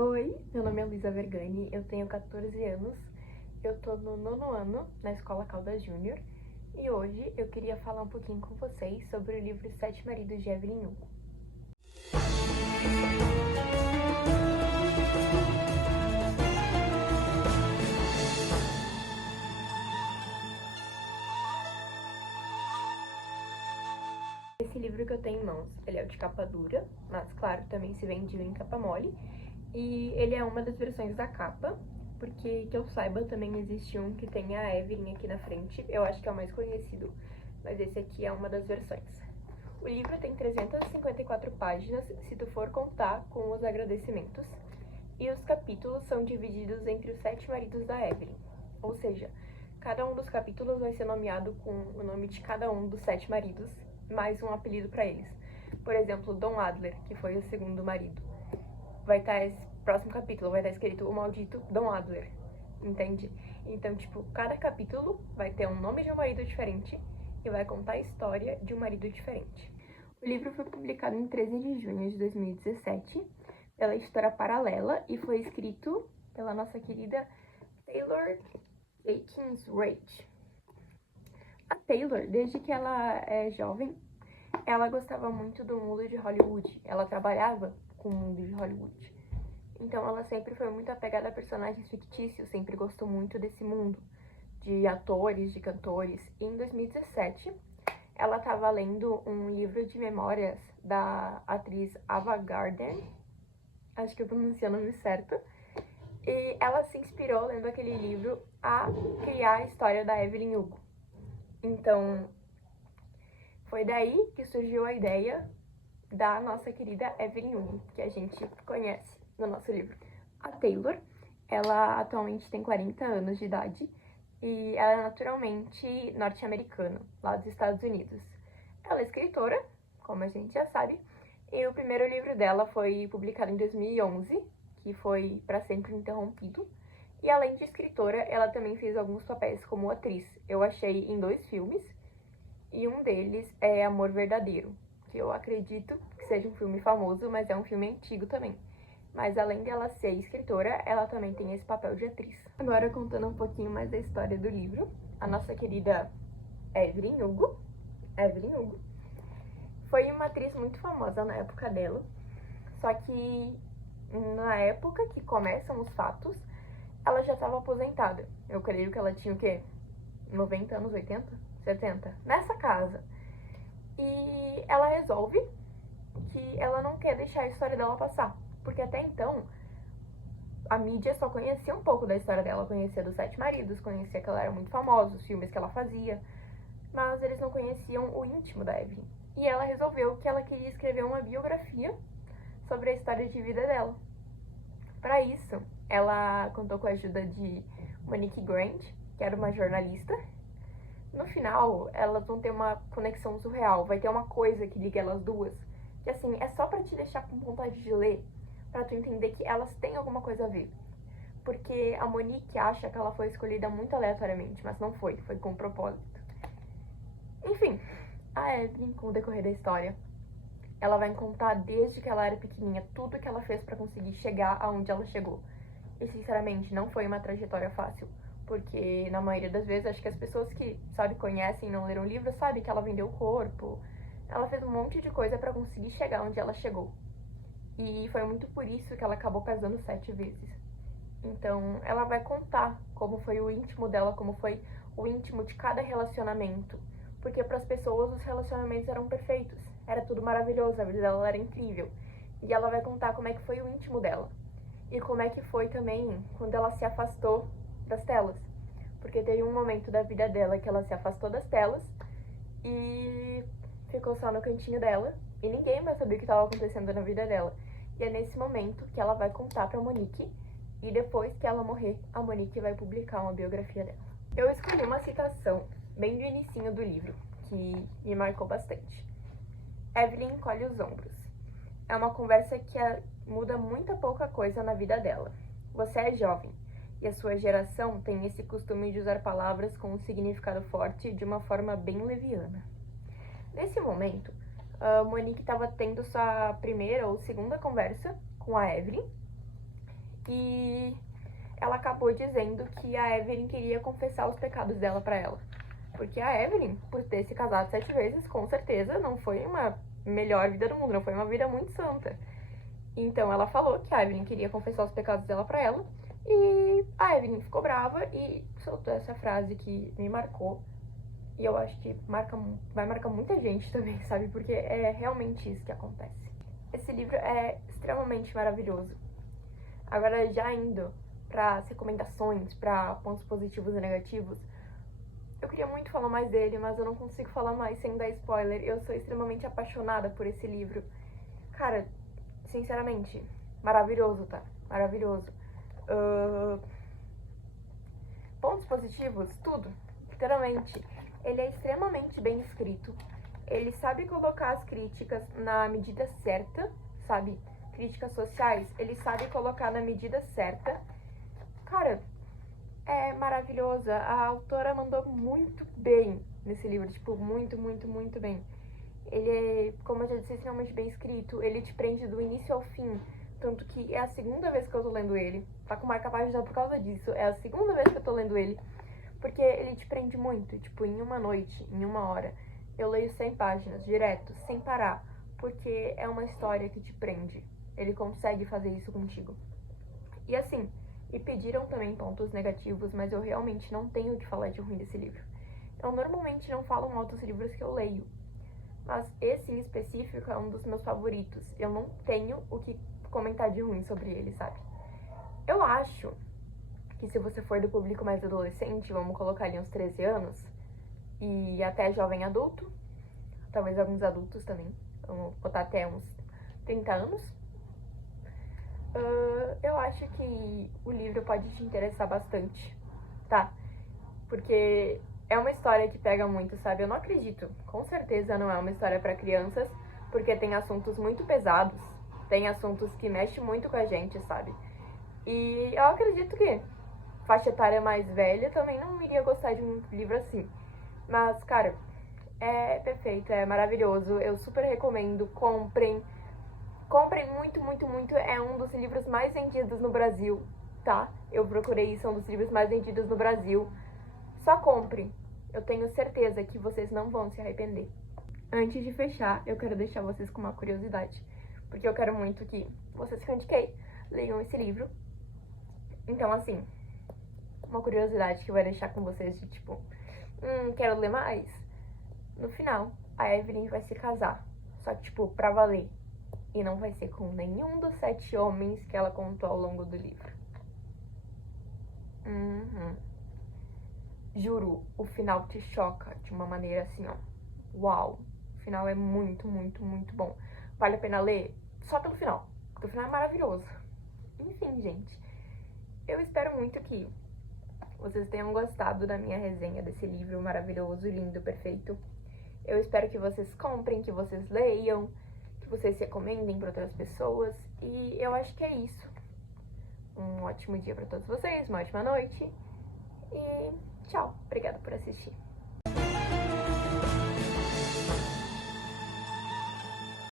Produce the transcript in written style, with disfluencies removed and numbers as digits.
Oi, meu nome é Luísa Vergani, eu tenho 14 anos, eu tô no 9º ano na Escola Caldas Júnior e hoje eu queria falar um pouquinho com vocês sobre o livro Sete Maridos de Evelyn Hugo. Esse livro que eu tenho em mãos, ele é o de capa dura, mas claro, também se vendiu em capa mole, e ele é uma das versões da capa, porque que eu saiba também existe um que tem a Evelyn aqui na frente, eu acho que é o mais conhecido, mas esse aqui é uma das versões. O livro tem 354 páginas, se tu for contar com os agradecimentos, e os capítulos são divididos entre os 7 maridos da Evelyn, ou seja, cada um dos capítulos vai ser nomeado com o nome de cada um dos 7 maridos, mais um apelido para eles. Por exemplo, Dom Adler, que foi o segundo marido. Vai estar esse próximo capítulo, vai estar escrito o maldito Dom Adler, entende? Então, tipo, cada capítulo vai ter um nome de um marido diferente e vai contar a história de um marido diferente. O livro foi publicado em 13 de junho de 2017 pela editora Paralela e foi escrito pela nossa querida Taylor Jenkins Reid. A Taylor, desde que ela é jovem, ela gostava muito do mundo de Hollywood. Ela trabalhava com o mundo de Hollywood. Então ela sempre foi muito apegada a personagens fictícios, sempre gostou muito desse mundo, de atores, de cantores. E em 2017, ela estava lendo um livro de memórias da atriz Ava Gardner, acho que eu pronunciei o nome certo, e ela se inspirou lendo aquele livro a criar a história da Evelyn Hugo. Então, foi daí que surgiu a ideia da nossa querida Evelyn Hugo, que a gente conhece no nosso livro. A Taylor, ela atualmente tem 40 anos de idade e ela é naturalmente norte-americana, lá dos Estados Unidos. Ela é escritora, como a gente já sabe, e o primeiro livro dela foi publicado em 2011, que foi Pra Sempre Interrompido. E além de escritora, ela também fez alguns papéis como atriz. Eu achei em 2 filmes, e um deles é Amor Verdadeiro, que eu acredito que seja um filme famoso, mas é um filme antigo também. Mas além dela ser escritora, ela também tem esse papel de atriz. Agora, contando um pouquinho mais da história do livro, a nossa querida Evelyn Hugo foi uma atriz muito famosa na época dela, só que na época que começam os fatos, ela já estava aposentada. Eu creio que ela tinha o quê? 90 anos, 80? 70? Nessa casa. E ela resolve que ela não quer deixar a história dela passar, porque até então a mídia só conhecia um pouco da história dela, conhecia dos 7 maridos, conhecia que ela era muito famosa, os filmes que ela fazia, mas eles não conheciam o íntimo da Evelyn. E ela resolveu que ela queria escrever uma biografia sobre a história de vida dela. Para isso, ela contou com a ajuda de Monique Grant, que era uma jornalista. No final, elas vão ter uma conexão surreal, vai ter uma coisa que liga elas duas, que assim, é só pra te deixar com vontade de ler, pra tu entender que elas têm alguma coisa a ver. Porque a Monique acha que ela foi escolhida muito aleatoriamente, mas não foi, foi com propósito. Enfim, a Evelyn, com o decorrer da história, ela vai contar desde que ela era pequenininha tudo que ela fez pra conseguir chegar aonde ela chegou. E sinceramente, não foi uma trajetória fácil. Porque, na maioria das vezes, acho que as pessoas que, sabe, conhecem e não leram o livro, sabem que ela vendeu o corpo. Ela fez um monte de coisa pra conseguir chegar onde ela chegou. E foi muito por isso que ela acabou casando 7 vezes. Então, ela vai contar como foi o íntimo dela, como foi o íntimo de cada relacionamento. Porque para as pessoas, os relacionamentos eram perfeitos. Era tudo maravilhoso, a vida dela era incrível. E ela vai contar como é que foi o íntimo dela. E como é que foi também quando ela se afastou das telas, porque teve um momento da vida dela que ela se afastou das telas e ficou só no cantinho dela e ninguém mais sabia o que estava acontecendo na vida dela. E é nesse momento que ela vai contar pra Monique e depois que ela morrer, a Monique vai publicar uma biografia dela. Eu escolhi uma citação bem do inicinho do livro que me marcou bastante. Evelyn encolhe os ombros. É uma conversa que muda muita pouca coisa na vida dela. Você é jovem. E a sua geração tem esse costume de usar palavras com um significado forte de uma forma bem leviana. Nesse momento, a Monique estava tendo sua primeira ou segunda conversa com a Evelyn e ela acabou dizendo que a Evelyn queria confessar os pecados dela pra ela. Porque a Evelyn, por ter se casado 7 vezes, com certeza não foi uma melhor vida do mundo, não foi uma vida muito santa. Então ela falou que a Evelyn queria confessar os pecados dela pra ela, e a Evelyn ficou brava e soltou essa frase que me marcou. E eu acho que vai marcar muita gente também, sabe? Porque é realmente isso que acontece. Esse livro é extremamente maravilhoso. Agora, já indo para as recomendações, para pontos positivos e negativos, eu queria muito falar mais dele, mas eu não consigo falar mais sem dar spoiler. Eu sou extremamente apaixonada por esse livro. Cara, sinceramente, maravilhoso, tá? Maravilhoso. Pontos positivos, tudo. Literalmente. Ele é extremamente bem escrito. Ele sabe colocar as críticas na medida certa, sabe? Críticas sociais, ele sabe colocar na medida certa. Cara, é maravilhosa. A autora mandou muito bem nesse livro, tipo, muito, muito, muito bem. Ele é, como eu já disse, extremamente bem escrito. Ele te prende do início ao fim. Tanto que é a segunda vez que eu tô lendo ele. Tá com marca-página por causa disso. É a segunda vez que eu tô lendo ele. Porque ele te prende muito, tipo, em uma noite, em uma hora. Eu leio 100 páginas, direto, sem parar. Porque é uma história que te prende. Ele consegue fazer isso contigo. E assim, me pediram também pontos negativos, mas eu realmente não tenho o que falar de ruim desse livro. Eu normalmente não falo mal dos livros que eu leio. Mas esse em específico é um dos meus favoritos. Eu não tenho o que comentar de ruim sobre ele, sabe? Eu acho que se você for do público mais adolescente, vamos colocar ali uns 13 anos, e até jovem adulto, talvez alguns adultos também, vamos botar até uns 30 anos, eu acho que o livro pode te interessar bastante, tá? Porque é uma história que pega muito, sabe? Eu não acredito, com certeza não é uma história para crianças, porque tem assuntos muito pesados, tem assuntos que mexem muito com a gente, sabe? E eu acredito que faixa etária mais velha também não iria gostar de um livro assim. Mas, cara, é perfeito, é maravilhoso. Eu super recomendo, comprem. Comprem muito, muito, muito. É um dos livros mais vendidos no Brasil, tá? Eu procurei isso, é um dos livros mais vendidos no Brasil. Só comprem. Eu tenho certeza que vocês não vão se arrepender. Antes de fechar, eu quero deixar vocês com uma curiosidade. Porque eu quero muito que vocês que eu indiquei leiam esse livro. Então, assim, uma curiosidade que eu vou deixar com vocês de tipo, quero ler mais. No final, a Evelyn vai se casar. Só que, tipo, pra valer. E não vai ser com nenhum dos 7 homens que ela contou ao longo do livro. Juro, o final te choca de uma maneira assim, ó. Uau! O final é muito, muito, muito bom. Vale a pena ler só pelo final. Porque o final é maravilhoso. Enfim, gente. Eu espero muito que vocês tenham gostado da minha resenha desse livro maravilhoso, lindo, perfeito. Eu espero que vocês comprem, que vocês leiam, que vocês recomendem para outras pessoas. E eu acho que é isso. Um ótimo dia para todos vocês, uma ótima noite. E tchau. Obrigada por assistir.